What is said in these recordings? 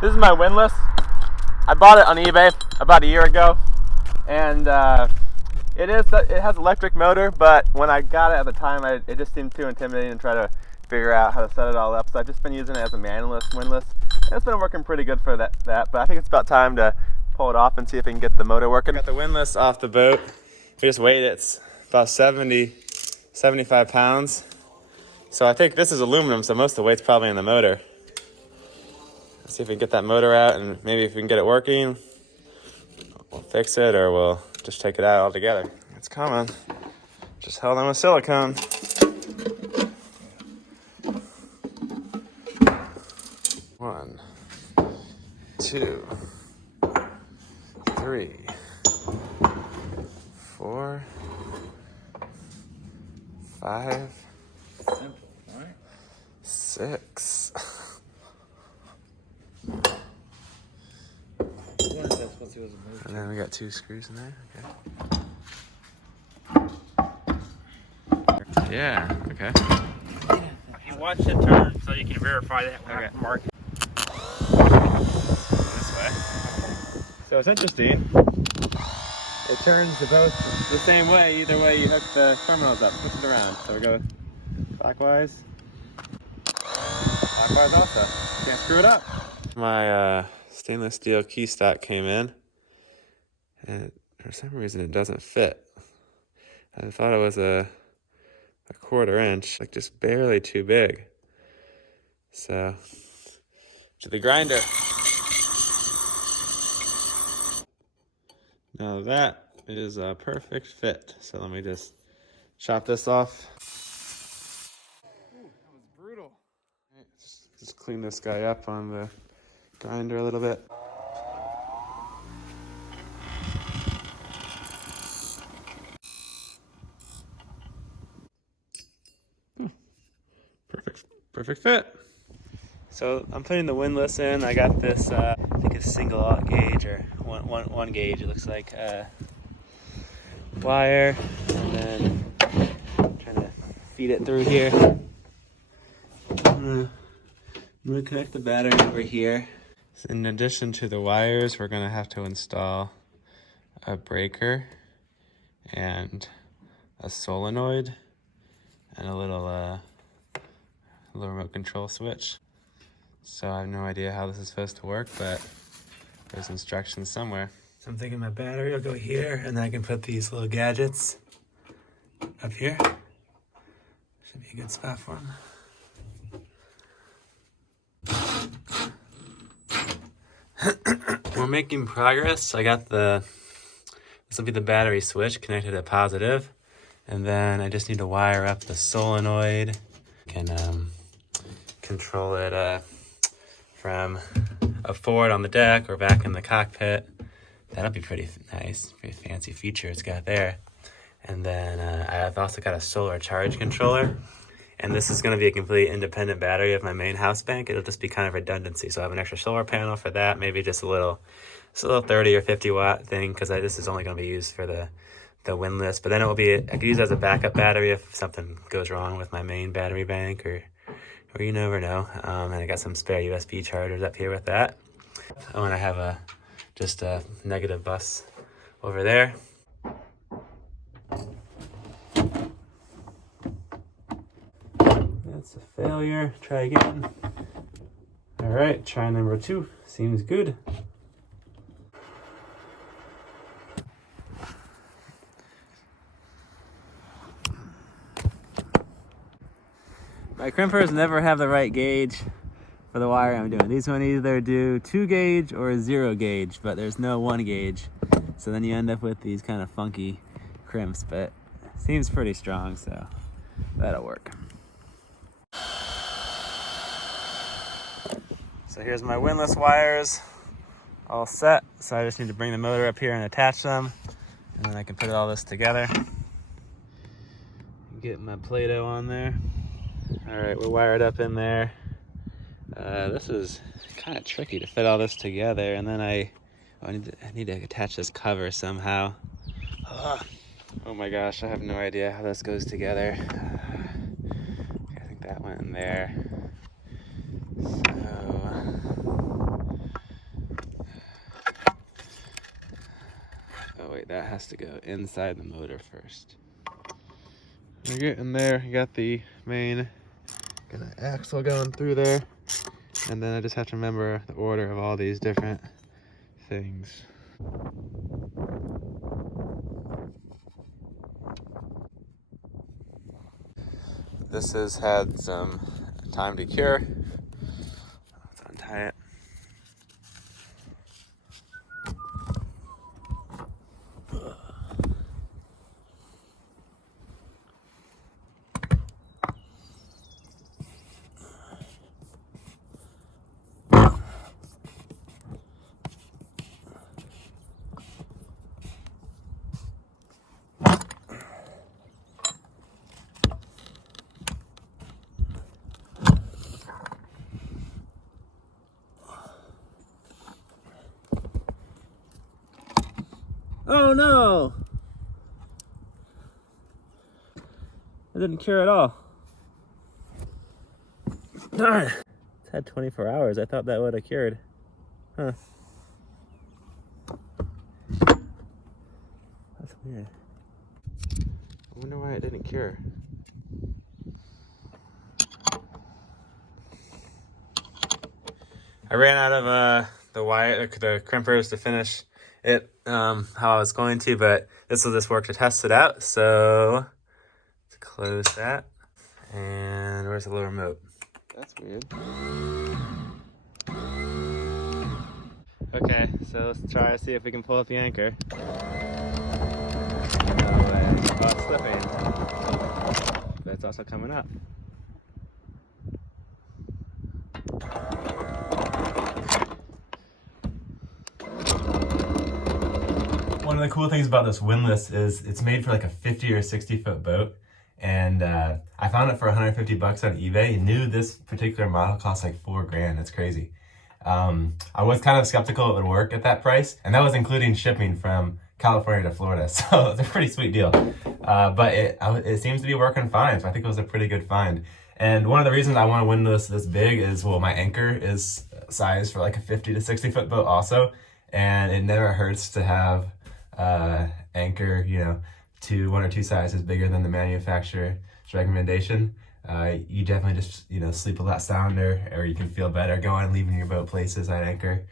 This is my windlass. I bought it on eBay about a year ago, and it has electric motor, but when I got it at the time, it just seemed too intimidating to try to figure out how to set it all up. So I've just been using it as a manualist windlass, and it's been working pretty good for that. But I think it's about time to pull it off and see if we can get the motor working. Got the windlass off the boat. We just weighed it. It's about 75 pounds. So I think this is aluminum, so most of the weight's probably in the motor. Let's see if we can get that motor out, and maybe if we can get it working, we'll fix it, or we'll just take it out altogether. It's coming. Just held on with silicone. One, two, three, 4, 5, 6. And then we got 2 screws in there. Okay. Yeah. Okay. You watch it turn so you can verify that when I mark it. This way. So it's interesting. It turns both the same way. Either way you hook the terminals up. Push it around. So we go clockwise. Clockwise also. Can't screw it up. My stainless steel key stock came in, and for some reason it doesn't fit. I thought it was a 1/4 inch, like just barely too big. So to the grinder. Now that is a perfect fit. So let me just chop this off. Ooh, that was brutal. Right, just clean this guy up on the grinder a little bit. Perfect fit. So I'm putting the windlass in. I got this, I think it's single aught gauge, or one gauge. It looks like wire, and then I'm trying to feed it through here. I'm gonna connect the battery over here. So in addition to the wires, we're gonna have to install a breaker and a solenoid and a little remote control switch. So I have no idea how this is supposed to work, but there's instructions somewhere. So I'm thinking my battery will go here, and then I can put these little gadgets up here. Should be a good spot for them. We're making progress. I got this will be the battery switch connected to positive, and then I just need to wire up the solenoid. Can control it from up forward on the deck or back in the cockpit. That'll be pretty nice, pretty fancy feature it's got there. And then I've also got a solar charge controller, and this is going to be a completely independent battery of my main house bank. It'll just be kind of redundancy, so I have an extra solar panel for that, maybe just a little 30 or 50 watt thing, because this is only going to be used for the windlass. But then it will be, I could use it as a backup battery if something goes wrong with my main battery bank, or you never know. And I got some spare USB chargers up here with that. Oh, and I have just a negative bus over there. That's a failure. Try again. All right, try number 2. Seems good. My crimpers never have the right gauge for the wire I'm doing. These ones either do 2 gauge or 0 gauge, but there's no 1 gauge. So then you end up with these kind of funky crimps, but it seems pretty strong, so that'll work. So here's my windlass wires all set. So I just need to bring the motor up here and attach them, and then I can put all this together. Get my Play-Doh on there. All right, we're wired up in there. This is kind of tricky to fit all this together, and then I need to attach this cover somehow. Oh my gosh, I have no idea how this goes together. I think that went in there. So that has to go inside the motor first. We're getting there. You got the main axle going through there, and then I just have to remember the order of all these different things. This has had some time to cure. Let's untie it. Oh no! It didn't cure at all. Darn! It's had 24 hours. I thought that would have cured. Huh. That's weird. I wonder why it didn't cure. I ran out of the wire, the crimpers to finish it how I was going to, but this will just work to test it out. So let's close that. And where's the little remote? That's weird. Okay, so let's try to see if we can pull up the anchor. No way. Oh, it's slipping. But it's also coming up. One of the cool things about this windlass is it's made for like a 50 or 60 foot boat. And I found it for 150 bucks on eBay and knew this particular model cost like $4,000. That's crazy. I was kind of skeptical it would work at that price, and that was including shipping from California to Florida. So it's a pretty sweet deal. But it seems to be working fine. So I think it was a pretty good find. And one of the reasons I want a windlass this big is, well, my anchor is sized for like a 50 to 60 foot boat also. And it never hurts to have anchor, you know, one or two sizes bigger than the manufacturer's recommendation. You definitely just, you know, sleep a lot sounder, or you can feel better going, leaving your boat places at anchor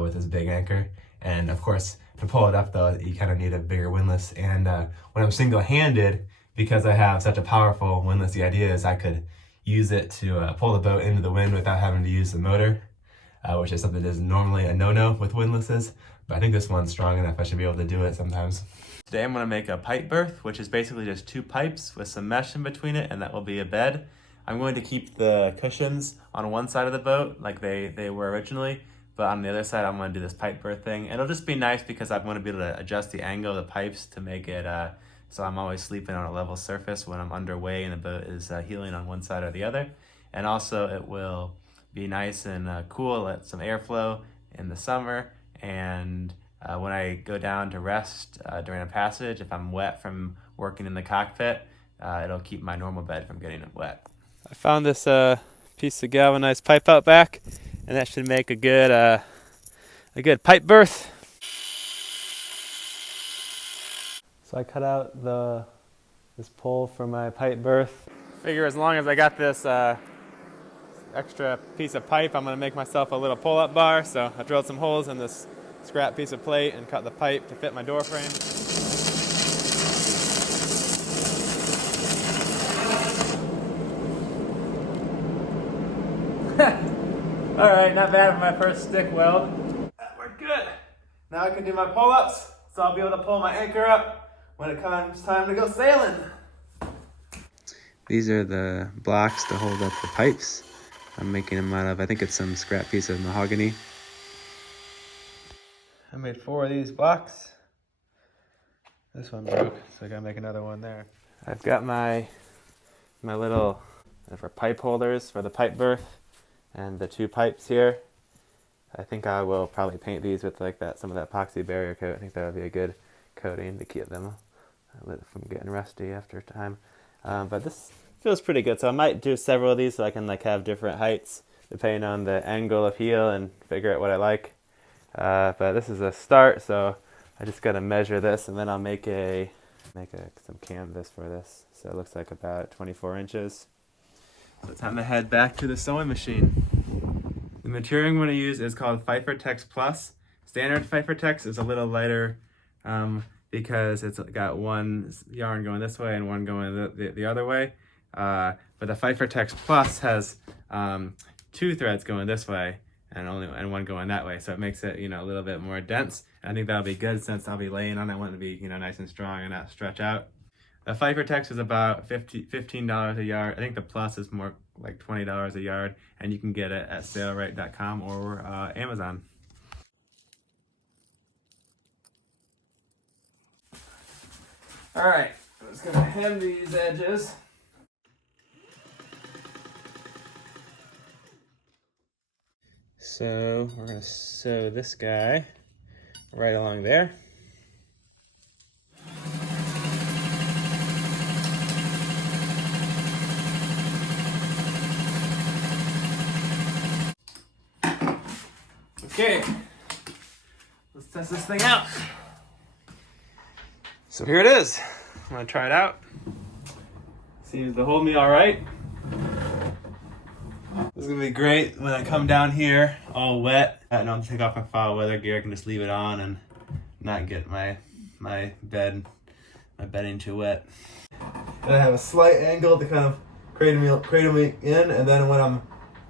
with this big anchor. And of course, to pull it up though, you kind of need a bigger windlass. And when I'm single-handed, because I have such a powerful windlass, the idea is I could use it to pull the boat into the wind without having to use the motor, which is something that is normally a no-no with windlasses. But I think this one's strong enough I should be able to do it sometimes. Today I'm going to make a pipe berth, which is basically just two pipes with some mesh in between it, and that will be a bed. I'm going to keep the cushions on one side of the boat like they were originally, but on the other side I'm going to do this pipe berth thing. It'll just be nice because I'm going to be able to adjust the angle of the pipes to make it so I'm always sleeping on a level surface when I'm underway and the boat is heeling on one side or the other. And also it will be nice and cool, let some airflow in the summer, and when I go down to rest during a passage, if I'm wet from working in the cockpit, it'll keep my normal bed from getting wet. I found this piece of galvanized pipe out back, and that should make a good pipe berth. So I cut out this pole for my pipe berth. Figure as long as I got this extra piece of pipe, I'm going to make myself a little pull-up bar. So I drilled some holes in this scrap piece of plate and cut the pipe to fit my door frame. All right, not bad for my first stick weld. That worked good. Now I can do my pull-ups, so I'll be able to pull my anchor up when it comes time to go sailing. These are the blocks to hold up the pipes. I'm making them out of, I think it's some scrap piece of mahogany. I made 4 of these blocks. This one broke, so I gotta make another one there. I've got my little for pipe holders for the pipe berth and the 2 pipes here. I think I will probably paint these with like some of that epoxy barrier coat. I think that would be a good coating to keep them from getting rusty after time. But this feels pretty good, so I might do several of these so I can like have different heights depending on the angle of heel and figure out what I like. But this is a start, so I just got to measure this, and then I'll make some canvas for this. So it looks like about 24 inches. So it's time to head back to the sewing machine. The material I'm going to use is called Pfeiffer Tex Plus. Standard Pfeiffer Tex is a little lighter because it's got one yarn going this way and one going the other way. But the Pfeiffer Tex Plus has 2 threads going this way and one going that way, so it makes it, you know, a little bit more dense. And I think that'll be good since I'll be laying on it. I want it to be, you know, nice and strong and not stretch out. The Pfeiffer Tex is about $15 a yard. I think the Plus is more like $20 a yard, and you can get it at sailrite.com or Amazon. All right, I'm just gonna hem these edges. So we're gonna sew this guy right along there. Okay, let's test this thing out. So here it is. I'm gonna try it out. Seems to hold me all right. This is gonna be great when I come down here all wet. I don't take off my foul weather gear. I can just leave it on and not get my bedding too wet. And I have a slight angle to kind of cradle me in, and then when I'm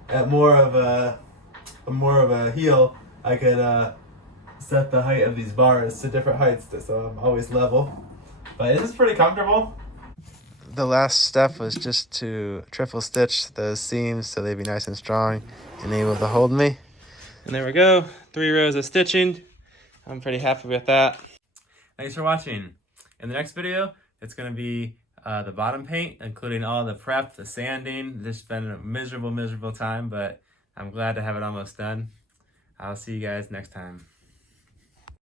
at more of a heel, I could set the height of these bars to different heights, so I'm always level. But this is pretty comfortable. The last step was just to triple stitch those seams so they'd be nice and strong and able to hold me. And there we go, 3 rows of stitching. I'm pretty happy with that. Thanks for watching. In the next video, it's gonna be the bottom paint, including all the prep, the sanding. This has been a miserable time, but I'm glad to have it almost done. I'll see you guys next time.